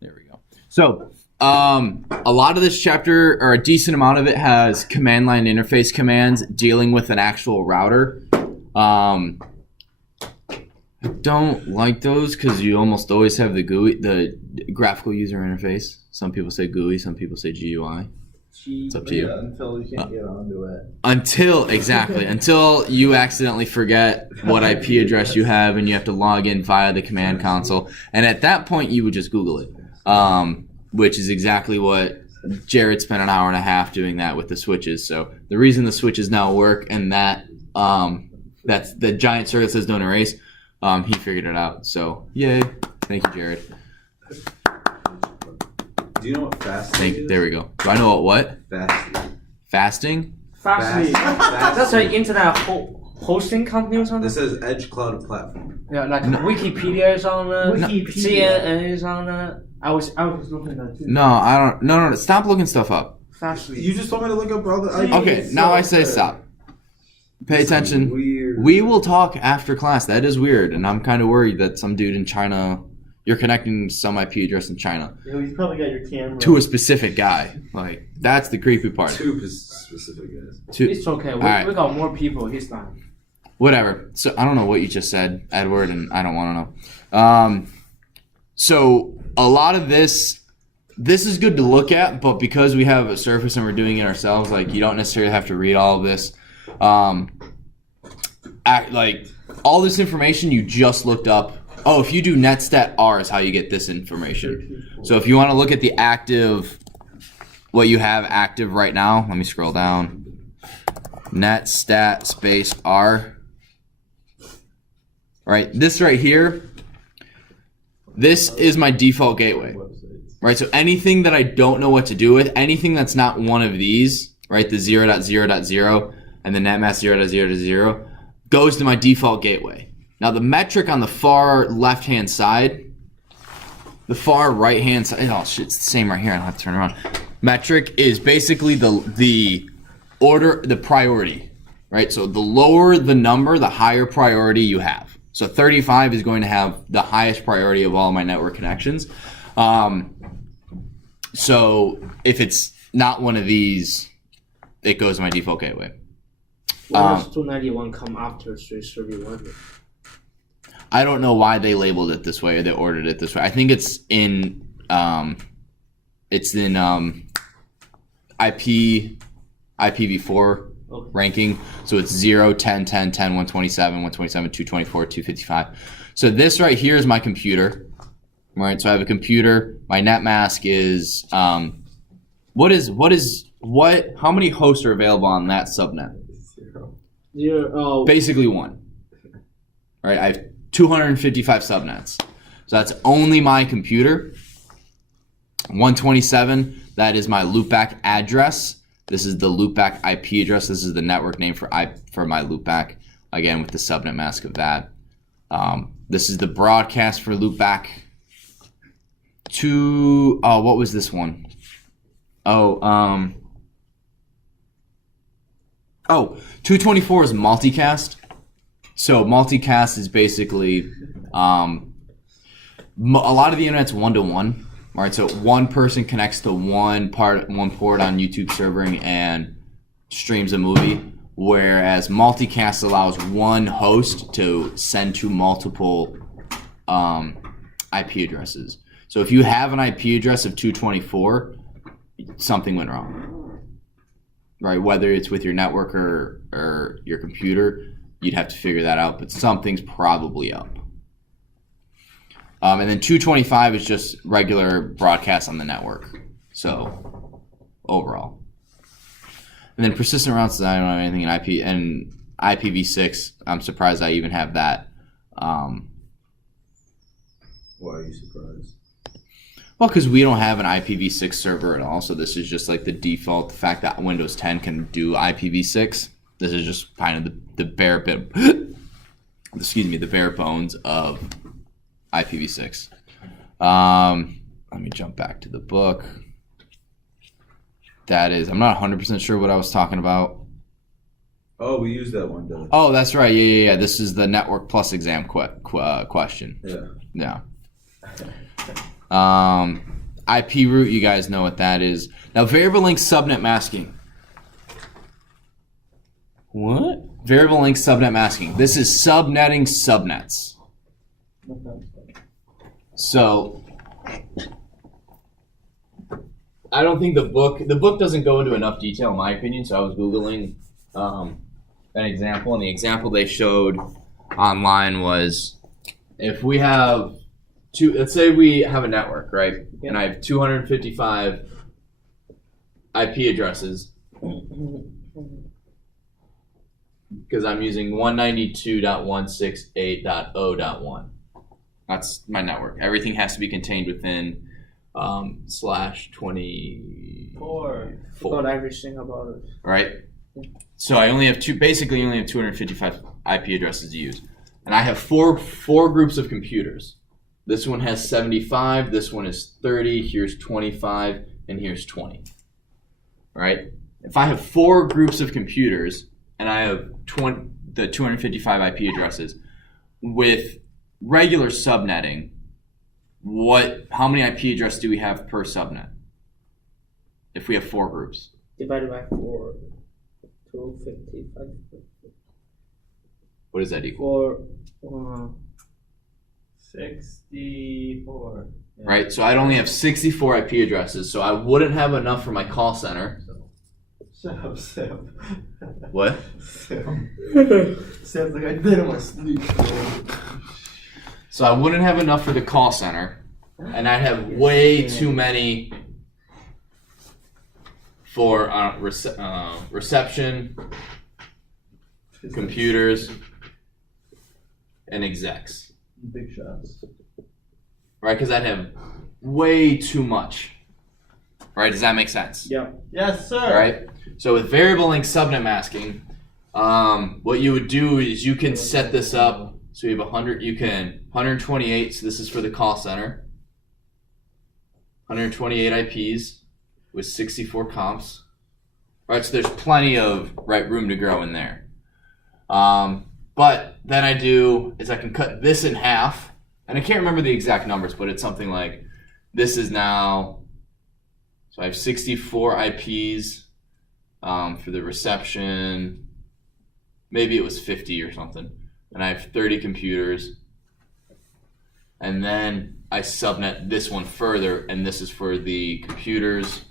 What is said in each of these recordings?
There we go. So, a lot of this chapter, or a decent amount of it, has command line interface commands dealing with an actual router. I don't like those because you almost always have the GUI, the graphical user interface. Some people say GUI, some people say GUI. It's up to you. Until you can't get onto it. Until you accidentally forget what IP address you have and you have to log in via the command console. And at that point, you would just Google it, which is exactly what Jared spent an hour and a half doing that with the switches. So the reason the switches now work and that that's the giant circle that says don't erase, he figured it out. So yay. Thank you, Jared. Do you know what fasting is? There we go. Do I know what? Fasting. Fasting? Fastly. That's an internet hosting company or something? This says Edge Cloud Platform. Yeah, like Wikipedia is on it. Wikipedia. CNN is on it. I was looking at that too. No, I don't. No. Stop looking stuff up. Fastly. You just told me to look up all the IPs. Okay, now I say stop. Pay attention. Weird. We will talk after class. That is weird, and I'm kind of worried that some dude in China, you're connecting some IP address in China Yeah, he's probably got your camera. to a specific guy. Like, that's the creepy part. Two specific guys. It's okay. We Alright. got more people. He's not. Whatever. So I don't know what you just said, Edward, and I don't want to know. So a lot of this is good to look at, but because we have a Surface and we're doing it ourselves, like you don't necessarily have to read all of this. Like all this information you just looked up. Oh, if you do Netstat R is how you get this information. So if you want to look at the active, what you have active right now, let me scroll down. Netstat space R. Right, this right here, this is my default gateway. Right, so anything that I don't know what to do with, anything that's not one of these, right, the 0.0.0 and the netmask 0.0.0 goes to my default gateway. Now the metric on the far left-hand side, the far right-hand side, oh shit, it's the same right here, I don't have to turn around. Metric is basically the order, the priority, right? So the lower the number, the higher priority you have. So 35 is going to have the highest priority of all my network connections. So if it's not one of these, it goes to my default gateway. Why does 291 come after 331? I don't know why they labeled it this way or they ordered it this way. I think it's in IPv4 Okay. ranking. So it's 0, 10, 10, 10, 127, 127, 224, 255. So this right here is my computer. Right, so I have a computer. My netmask is how many hosts are available on that subnet? Zero. Basically one. Right, I have 255 subnets. So that's only my computer. 127, that is my loopback address. This is the loopback IP address. This is the network name for my loopback. Again, with the subnet mask of that. This is the broadcast for loopback. What was this one? 224 is multicast. So multicast is basically a lot of the internet's one-to-one. Right, so one person connects to one port on YouTube serving and streams a movie, whereas multicast allows one host to send to multiple IP addresses. So if you have an IP address of 224, something went wrong. Right, whether it's with your network or your computer, you'd have to figure that out, but something's probably up. And then 225 is just regular broadcast on the network. So overall. And then persistent routes, I don't know anything in IP and IPv6. I'm surprised I even have that. Why are you surprised? Well, because we don't have an IPv6 server at all. So this is just like the default. The fact that Windows 10 can do IPv6. This is just kind of the bare bit. The bare bones of IPv6. Let me jump back to the book. That is, I'm not 100% sure what I was talking about. Oh, we used that one, Doug. Oh, that's right. Yeah. This is the Network Plus exam question. Yeah. Yeah. IP route, you guys know what that is. Now, variable length subnet masking. What? Variable length subnet masking. This is subnetting subnets. So, I don't think the book doesn't go into enough detail in my opinion, so I was Googling an example, and the example they showed online was if we have let's say we have a network, right? Yeah. And I have 255 IP addresses because I'm using 192.168.0.1. That's my network. Everything has to be contained within /24. Got everything about it. Right? So I only have 255 IP addresses to use. And I have four groups of computers. This one has 75, this one is 30, here's 25, and here's 20. All right? If I have 4 groups of computers and I have the 255 IP addresses with regular subnetting, how many IP addresses do we have per subnet? If we have 4 groups. Divided by 4. 255. What does that equal? 4. 64. Yeah. Right? So I'd only have 64 IP addresses, so I wouldn't have enough for my call center. Sam. What? Sam's like, I didn't want to sleep. So I wouldn't have enough for the call center, and I'd have way too many for reception, computers, and execs. Big shots. Right? Because I'd have way too much. Right? Does that make sense? Yeah. Yes, sir. Right? So with variable length subnet masking, what you would do is you can set this up. So you have 128. So this is for the call center. 128 IPs with 64 comps. Right? So there's plenty of room to grow in there. But then I can cut this in half, and I can't remember the exact numbers, but it's something like this is now. So I have 64 IPs for the reception. Maybe it was 50 or something. And I have 30 computers. And then I subnet this one further, and this is for the computers.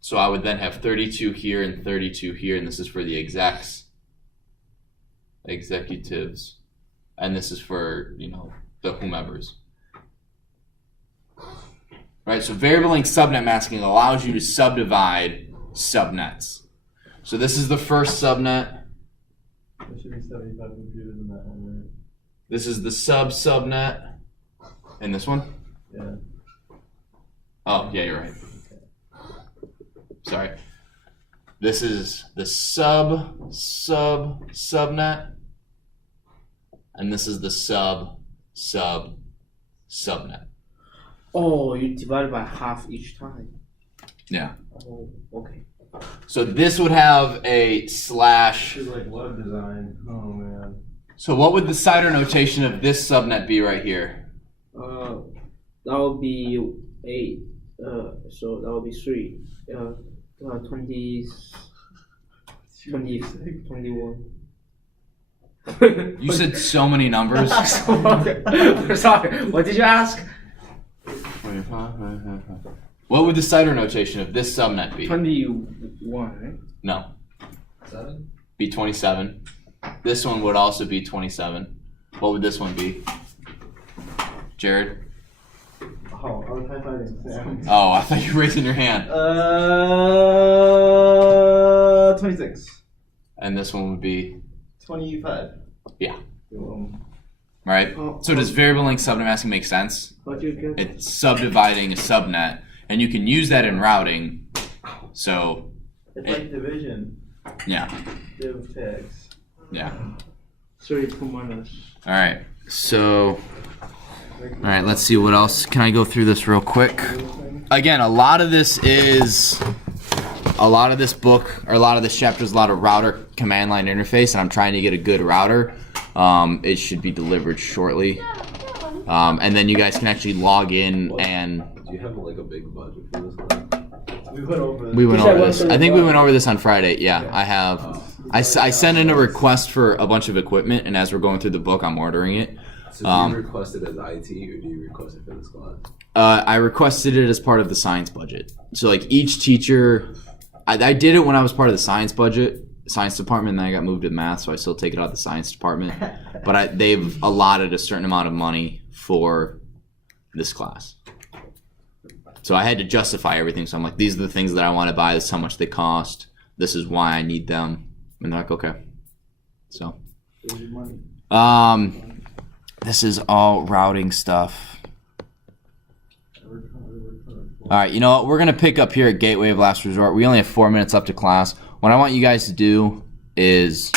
So I would then have 32 here and 32 here, and this is for the executives, and this is for, the whomevers. Right, so variable length subnet masking allows you to subdivide subnets. So this is the first subnet. There should be 75 computers in that one, right? This is the subnet. And this one? Yeah. Oh, yeah, you're right. Sorry. This is the subnet. And this is the subnet. Oh, you divide by half each time. Yeah. Oh, okay. So this would have a slash. This is like web design. Oh, man. So what would the CIDR notation of this subnet be right here? That would be 8. So that would be 3. 20, 21. You said so many numbers. Sorry. What did you ask? What would the CIDR notation of this subnet be? 21, right? No. 7? Be 27. This one would also be 27. What would this one be? Jared? Oh, I was high-fiving Sam. Oh, I thought you were raising your hand. 26. And this one would be? 25. Yeah. Right? So does variable length subnet masking make sense? What you get? It's subdividing a subnet, and you can use that in routing. So, It's like division. yeah. Div tags. Yeah. 3 minus. All right. So, all right, let's see what else. Can I go through this real quick? Again, a lot of this book, or a lot of this chapter is a lot of router command line interface, and I'm trying to get a good router. It should be delivered shortly. And then you guys can actually log in and Do you have like a big budget for this class? We went over we went You said over this. I think we 175. went over this on Friday. Yeah, I have. I sent in a request for a bunch of equipment, and as we're going through the book, I'm ordering it. So do you request it as IT or do you request it for this class? I requested it as part of the science budget. So like each teacher, I did it when I was part of the science department, and then I got moved to math, so I still take it out of the science department. But they've allotted a certain amount of money for this class. So I had to justify everything. So I'm like, these are the things that I want to buy. This is how much they cost. This is why I need them. And they're like, okay. So, this is all routing stuff. All right, you know what? We're going to pick up here at Gateway of Last Resort. We only have 4 minutes up to class. What I want you guys to do is